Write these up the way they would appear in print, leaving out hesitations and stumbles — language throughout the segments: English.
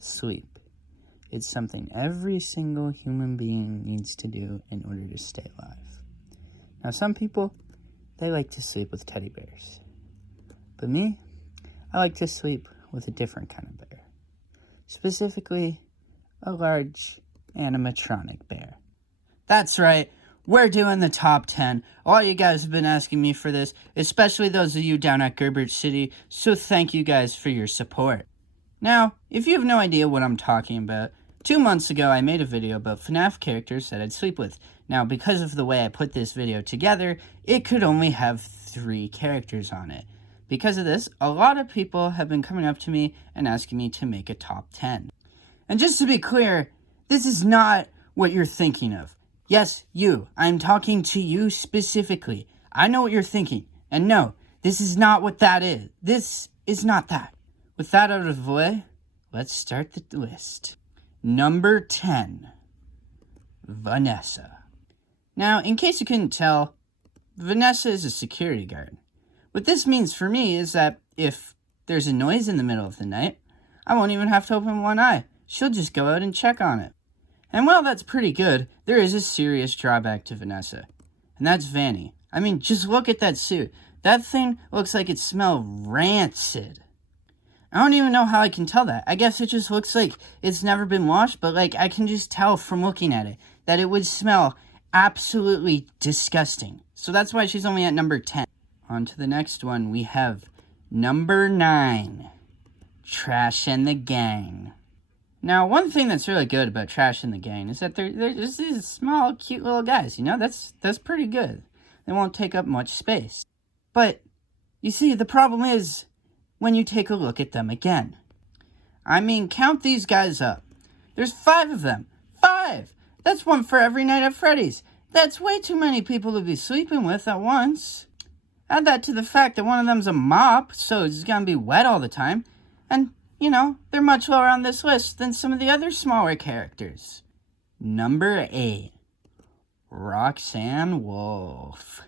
sleep. It's something every single human being needs to do in order to stay alive. Now, some people, they like to sleep with teddy bears. But me, I like to sleep with a different kind of bear. Specifically, a large animatronic bear. That's right, we're doing the top 10. All you guys have been asking me for this, especially those of you down at Gerbert City, so thank you guys for your support. Now, if you have no idea what I'm talking about, 2 months ago I made a video about FNAF characters that I'd sleep with. Now, because of the way I put this video together, it could only have 3 characters on it. Because of this, a lot of people have been coming up to me and asking me to make a top 10. And just to be clear, this is not what you're thinking of. Yes, you. I'm talking to you specifically. I know what you're thinking. And no, this is not what that is. This is not that. With that out of the way, let's start the list. Number 10, Vanessa. Now, in case you couldn't tell, Vanessa is a security guard. What this means for me is that if there's a noise in the middle of the night, I won't even have to open one eye. She'll just go out and check on it. And while that's pretty good, there is a serious drawback to Vanessa. And that's Vanny. I mean, just look at that suit. That thing looks like it smells rancid. I don't even know how I can tell that. I guess it just looks like it's never been washed, but like I can just tell from looking at it that it would smell absolutely disgusting. So that's why she's only at number 10. On to the next one. We have number 9, Trash and the Gang. Now, one thing that's really good about Trash and the Gang is that they're just these small, cute little guys, you know? That's pretty good. They won't take up much space. But, you see, the problem is when you take a look at them again. I mean, count these guys up. There's 5 of them. 5! That's one for every night at Freddy's. That's way too many people to be sleeping with at once. Add that to the fact that one of them's a mop, so it's gonna be wet all the time. And, you know, they're much lower on this list than some of the other smaller characters. Number 8, Roxanne Wolf.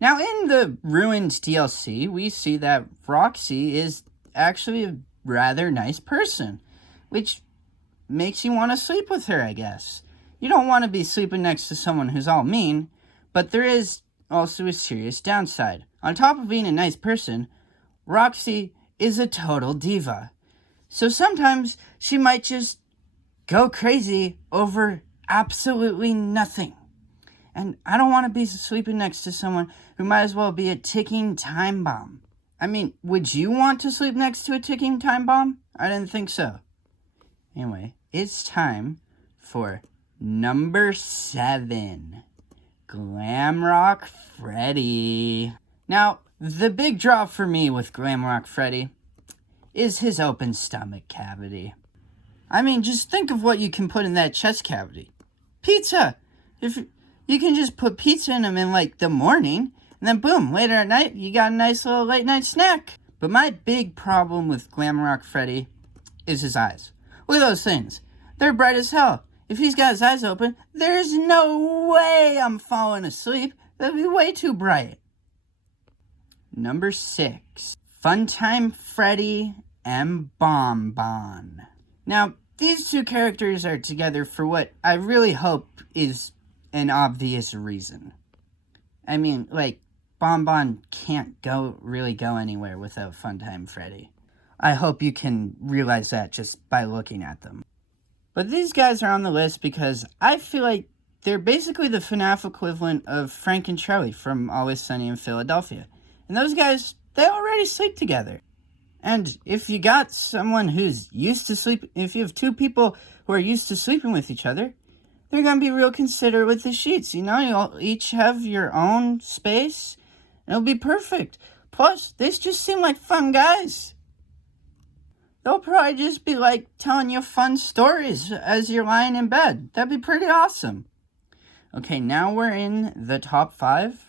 Now, in the Ruined DLC, we see that Roxy is actually a rather nice person, which makes you want to sleep with her, I guess. You don't want to be sleeping next to someone who's all mean, but there is also a serious downside. On top of being a nice person, Roxy is a total diva. So sometimes she might just go crazy over absolutely nothing. And I don't want to be sleeping next to someone who might as well be a ticking time bomb. I mean, would you want to sleep next to a ticking time bomb? I didn't think so. Anyway, it's time for number 7, Glamrock Freddy. Now, the big draw for me with Glamrock Freddy is his open stomach cavity. I mean, just think of what you can put in that chest cavity. Pizza! If you can just put pizza in them in, like, the morning, and then boom, later at night, you got a nice little late-night snack. But my big problem with Glamrock Freddy is his eyes. Look at those things. They're bright as hell. If he's got his eyes open, there's no way I'm falling asleep. That'd be way too bright. Number 6, Funtime Freddy and Bonbon. Now, these 2 characters are together for what I really hope is an obvious reason. I mean, like, Bonbon can't really go anywhere without Funtime Freddy. I hope you can realize that just by looking at them. But these guys are on the list because I feel like they're basically the FNAF equivalent of Frank and Charlie from Always Sunny in Philadelphia. And those guys, they already sleep together. And if you got someone who's used to sleep, if you have 2 people who are used to sleeping with each other, they're going to be real considerate with the sheets. You know, you'll each have your own space. And it'll be perfect. Plus, they just seem like fun guys. They'll probably just be like telling you fun stories as you're lying in bed. That'd be pretty awesome. Okay, now we're in the top 5.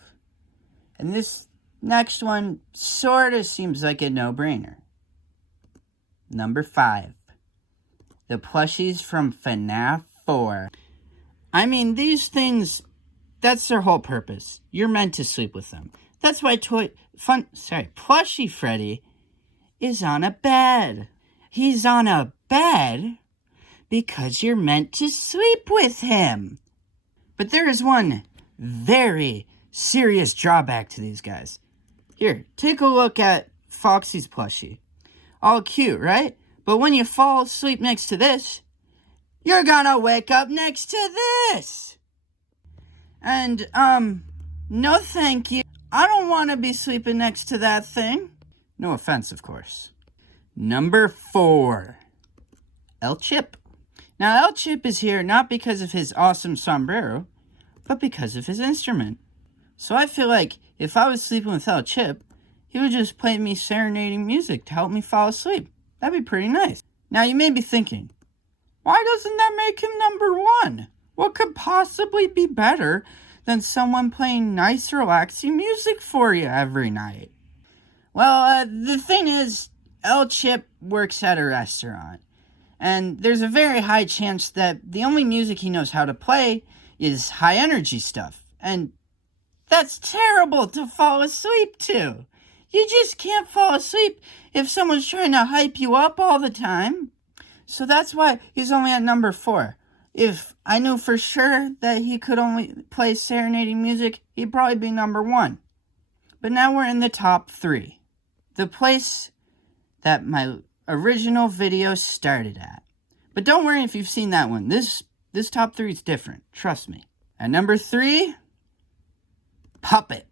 And this next one sort of seems like a no-brainer. Number 5, the plushies from FNAF 4. I mean, these things, that's their whole purpose. You're meant to sleep with them. That's why Plushie Freddy is on a bed. He's on a bad because you're meant to sleep with him. But there is one very serious drawback to these guys. Here, take a look at Foxy's plushie. All cute, right? But when you fall asleep next to this, you're gonna wake up next to this. And, no thank you. I don't want to be sleeping next to that thing. No offense, of course. Number 4, El Chip. Now, El Chip is here not because of his awesome sombrero, but because of his instrument. So I feel like if I was sleeping with El Chip, he would just play me serenading music to help me fall asleep. That'd be pretty nice. Now, you may be thinking, why doesn't that make him number 1? What could possibly be better than someone playing nice, relaxing music for you every night? Well, the thing is, El Chip works at a restaurant, and there's a very high chance that the only music he knows how to play is high-energy stuff, and that's terrible to fall asleep to. You just can't fall asleep if someone's trying to hype you up all the time. So that's why he's only at number 4. If I knew for sure that he could only play serenading music, he'd probably be number 1. But now we're in the top 3. The place that my original video started at. But don't worry if you've seen that one. This top 3 is different. Trust me. At number 3, Puppet.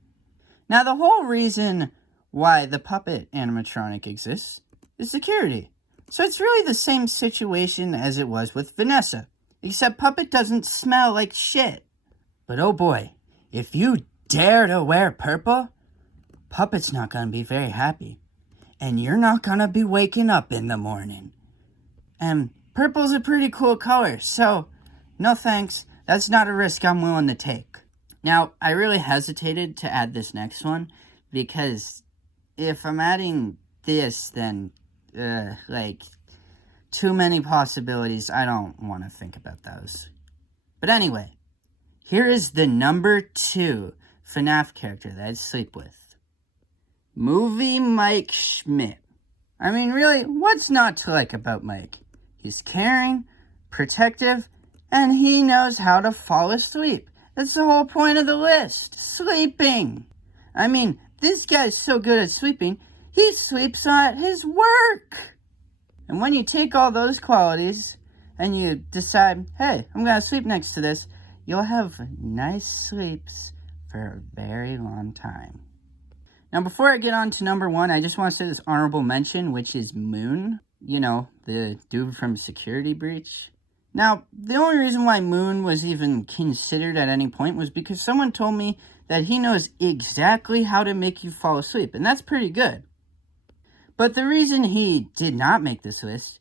Now the whole reason why the Puppet animatronic exists is security. So it's really the same situation as it was with Vanessa. Except Puppet doesn't smell like shit. But oh boy, if you dare to wear purple, Puppet's not going to be very happy. And you're not going to be waking up in the morning. And purple's a pretty cool color, so no thanks. That's not a risk I'm willing to take. Now, I really hesitated to add this next one because if I'm adding this, then, too many possibilities. I don't want to think about those. But anyway, here is the number 2 FNAF character that I'd sleep with. Movie Mike Schmidt. I mean, really, what's not to like about Mike? He's caring, protective, and he knows how to fall asleep. That's the whole point of the list. Sleeping. I mean, this guy's so good at sleeping, he sleeps at his work. And when you take all those qualities and you decide, hey, I'm going to sleep next to this, you'll have nice sleeps for a very long time. Now, before I get on to number 1, I just want to say this honorable mention, which is Moon. You know, the dude from Security Breach. Now, the only reason why Moon was even considered at any point was because someone told me that he knows exactly how to make you fall asleep, and that's pretty good. But the reason he did not make this list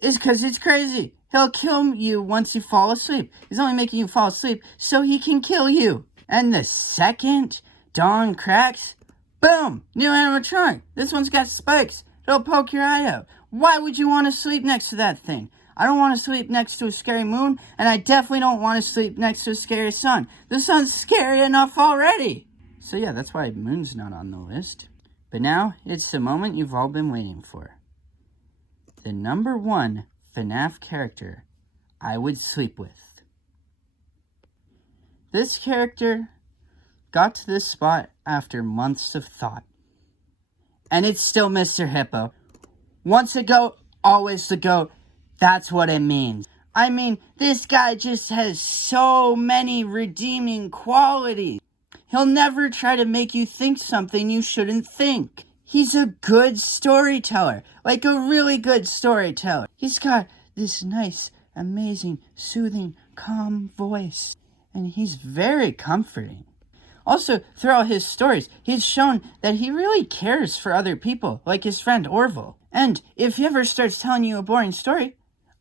is because it's crazy. He'll kill you once you fall asleep. He's only making you fall asleep so he can kill you. And the second dawn cracks, boom, new animatronic. This one's got spikes. It'll poke your eye out. Why would you want to sleep next to that thing? I don't want to sleep next to a scary moon, and I definitely don't want to sleep next to a scary sun. The sun's scary enough already. So yeah, that's why Moon's not on the list. But now, it's the moment you've all been waiting for. The number 1 FNAF character I would sleep with. This character got to this spot after months of thought. And it's still Mr. Hippo. Once a goat, always the goat. That's what it means. I mean, this guy just has so many redeeming qualities. He'll never try to make you think something you shouldn't think. He's a good storyteller, like a really good storyteller. He's got this nice, amazing, soothing, calm voice, and he's very comforting. Also, throughout his stories, he's shown that he really cares for other people, like his friend Orville. And if he ever starts telling you a boring story,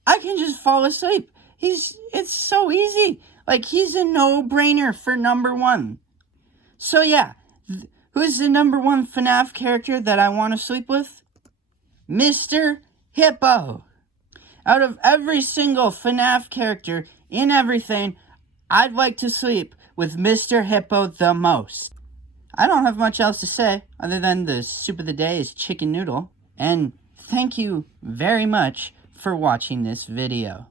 I can just fall asleep. It's so easy. Like, he's a no-brainer for number 1. So yeah, who's the number 1 FNAF character that I want to sleep with? Mr. Hippo. Out of every single FNAF character in everything, I'd like to sleep with Mr. Hippo the most. I don't have much else to say other than the soup of the day is chicken noodle. And thank you very much for watching this video.